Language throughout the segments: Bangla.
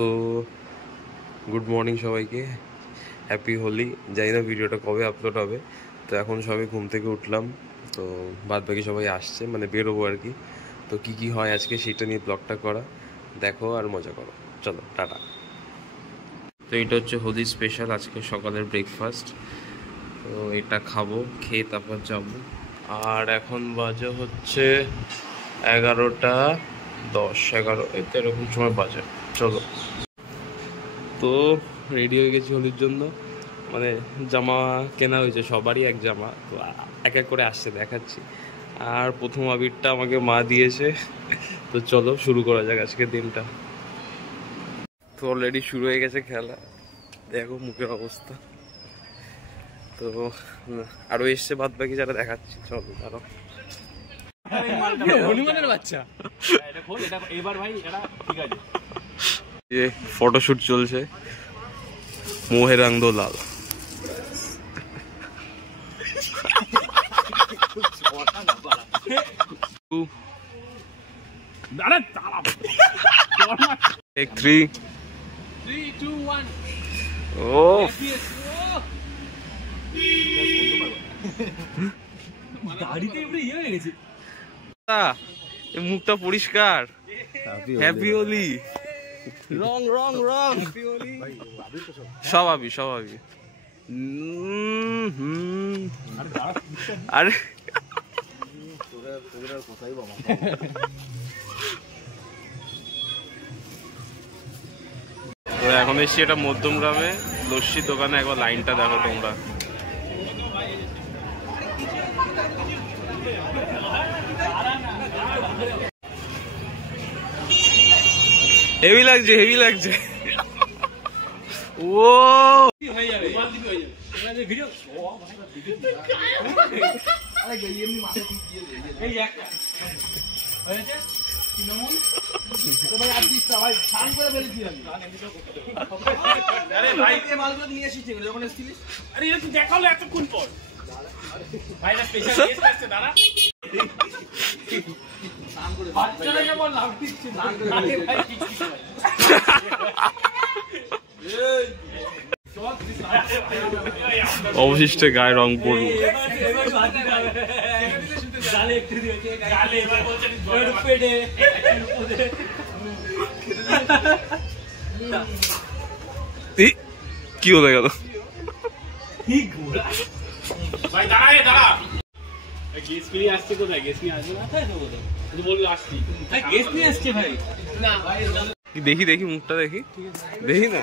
তো গুড মর্নিং সবাইকে, হ্যাপি হোলি। জানি না ভিডিওটা কবে আপলোড হবে। তো এখন সবাই ঘুম থেকে উঠলাম, তো বাদ বাকি সবাই আসছে, মানে বেরোবো আর কি। তো কি হয় আজকে সেটা নিয়ে ব্লগটা করা, দেখো আর মজা করো। চলো টাটা। তো এটা হচ্ছে হোলি স্পেশাল আজকে সকালের ব্রেকফাস্ট। তো এটা খাবো, খেয়ে তারপর যাবো। আর এখন বাজে হচ্ছে 11:10, এরকম সময় বাজে। চলো, তো রেডি হয়ে গেছি হোলির জন্য। মানে জামা কেনা হয়েছে, সবারই এক জামা। তো এক এক করে আসছে, দেখাচ্ছি। আর প্রথম আবিরটা আমাকে মা দিয়েছে। তো চলো শুরু করা যাক আজকের দিনটা। তো অলরেডি শুরু হয়ে গেছে খেলা, দেখো মুখের অবস্থা। তো আরো এসছে বাদ বাকি যারা, দেখাচ্ছি। চলো দাঁড়াও। ফটোশুট চলছে, মোহে রং দো লাল। Take 3, 2, 1. Oh. মুখটা পরিষ্কার। হ্যাপি হোলি। রং রং রং সব আবি। আরে এখন এসছি এটা মধ্যম গ্রামে লস্যির দোকানে। একবার লাইনটা দেখো তোমরা। হেভি লাগছে। ও অবশিষ্টে গায়ে রং পড়ল। কি হয়ে গেল? দেখি মুখটা দেখি না।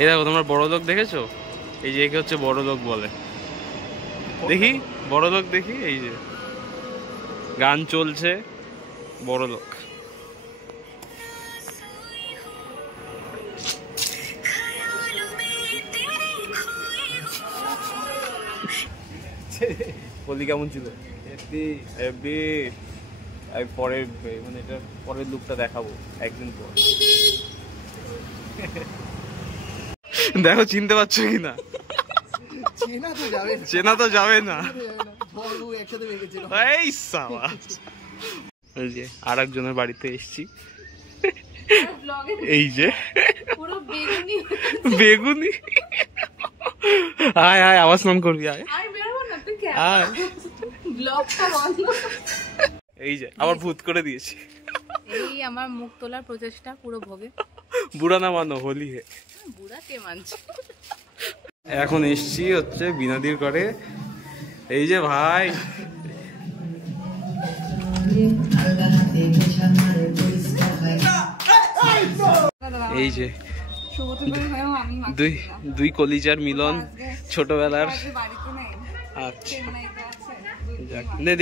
এই দেখো, তোমরা বড় লোক দেখেছো? এই যে একে হচ্ছে বড় লোক বলে। দেখি বড় লোক, দেখি এই যে গান চলছে, বড় লোক। হোলি কেমন ছিল? পরের মানে এটা পরের লুকটা দেখাবো একদিন পর। দেখো চিনতে পারছো কিনা? চেনা তো যাবে না। আর একজনের বাড়িতে এসছি, এই যে বেগুনি। আয় আবার স্নান করবি, আয়। এই যে আবার ভূত করে দিয়েছি। এই আমার মুখ তোলার প্রচেষ্টা পুরো ভোগে। বুড়া না মানো, হোলি হে। বুড়া কে মানছে? এখন এসছি হচ্ছে বিনাদির করে। এই যে ভাই, এই যে দুই কলিজার মিলন ছোটবেলার। আচ্ছা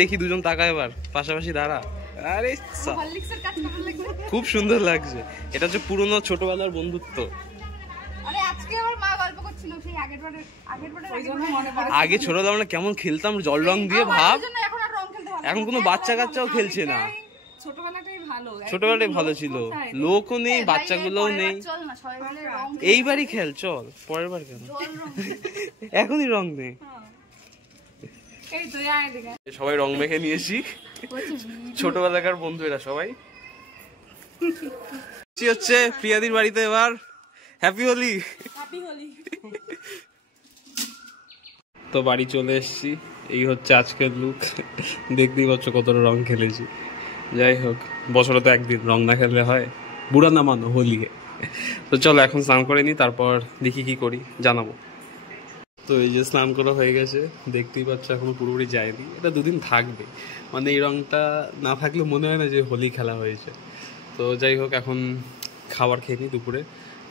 দেখি দুজন তাকা, এবার পাশাপাশি দাঁড়া। আরে খুব সুন্দর লাগছে। এটা হচ্ছে পুরনো ছোটবেলার বন্ধুত্ব। আগে ছোটবেলা আমরা কেমন খেলতাম জল রং দিয়ে, ভাব। এখন কোনো বাচ্চা কাচ্চাও খেলছে না। ছোটবেলাটাই ভালো ছিল, লোকও নেই, বাচ্চাগুলোও নেই। এইবারই খেল, চল পরের বার কেন? এখনই রং নেই। এই তো যায় এদিকে সবাই রং মেখে নিয়েছি, ছোটবেলাকার বন্ধু এরা সবাই। কি হচ্ছে প্রিয়াদির বাড়িতে এবার? হ্যাপি হোলি। তো বাড়ি চলে এসেছি, এই হচ্ছে আজকের লুক। দেখতেই পাচ্ছ কতটা রং খেলেছি। যাই হোক, বছরে তো একদিন, রং না খেললে হয়? বুড়া না মানো, হোলি। তো চলো এখন স্নান করে নিই, তারপর দেখি কি করি জানাবো। তো এই যে স্নান করা হয়ে গেছে, দেখতেই পাচ্ছ এখনো পুরোপুরি যায়নি, এটা দুদিন থাকবে। মানে এই রংটা না থাকলে মনে হয় না যে হোলি খেলা হয়েছে। তো যাই হোক, এখন খাবার খেয়ে নিই দুপুরে,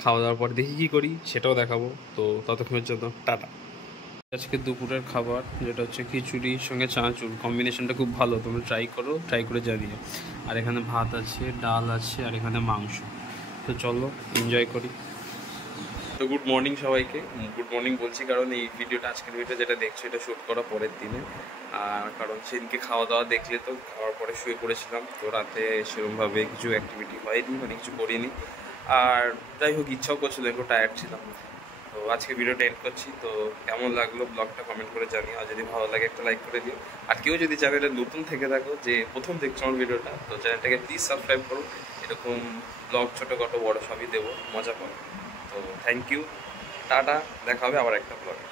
খাওয়া দাওয়ার পর দেখি কি করি সেটাও দেখাবো। তো ততক্ষণের জন্য টাটা। আজকে দুপুরের খাবার যেটা হচ্ছে খিচুড়ির সঙ্গে চানাচুর, কম্বিনেশনটা খুব ভালো, তোমরা ট্রাই করে জানিও। আর এখানে ভাত আছে, ডাল আছে, আর এখানে মাংস। তো চলো এনজয় করি। তো গুড মর্নিং সবাইকে। গুড মর্নিং বলছি কারণ এই ভিডিওটা, আজকের ভিডিও যেটা দেখছো, এটা শ্যুট করা পরের দিনে। আর কারণ সেদিনকে খাওয়া দাওয়া দেখলে তো, খাওয়ার পরে শুয়ে পড়েছিলাম, তো রাতে সেরকমভাবে কিছু অ্যাক্টিভিটি হয়নি, মানে কিছু করিনি। আর যাই হোক, ইচ্ছাও করছিল, একটু টায়ার্ড ছিলাম। তো আজকে ভিডিওটা এন্ড করছি। তো কেমন লাগলো ব্লগটা কমেন্ট করে জানিও, আর যদি ভালো লাগে একটা লাইক করে দিও। আর কেউ যদি চ্যানেলে নতুন থেকে থাকো, যে প্রথম দেখছো আমার ভিডিওটা, তো চ্যানেলটাকে প্লিজ সাবস্ক্রাইব করো। এরকম ব্লগ ছোটোখাটো বড় সবই দেবো, মজা পাবো। তো থ্যাংক ইউ, টাটা, দেখা হবে আবার একটা ব্লগে।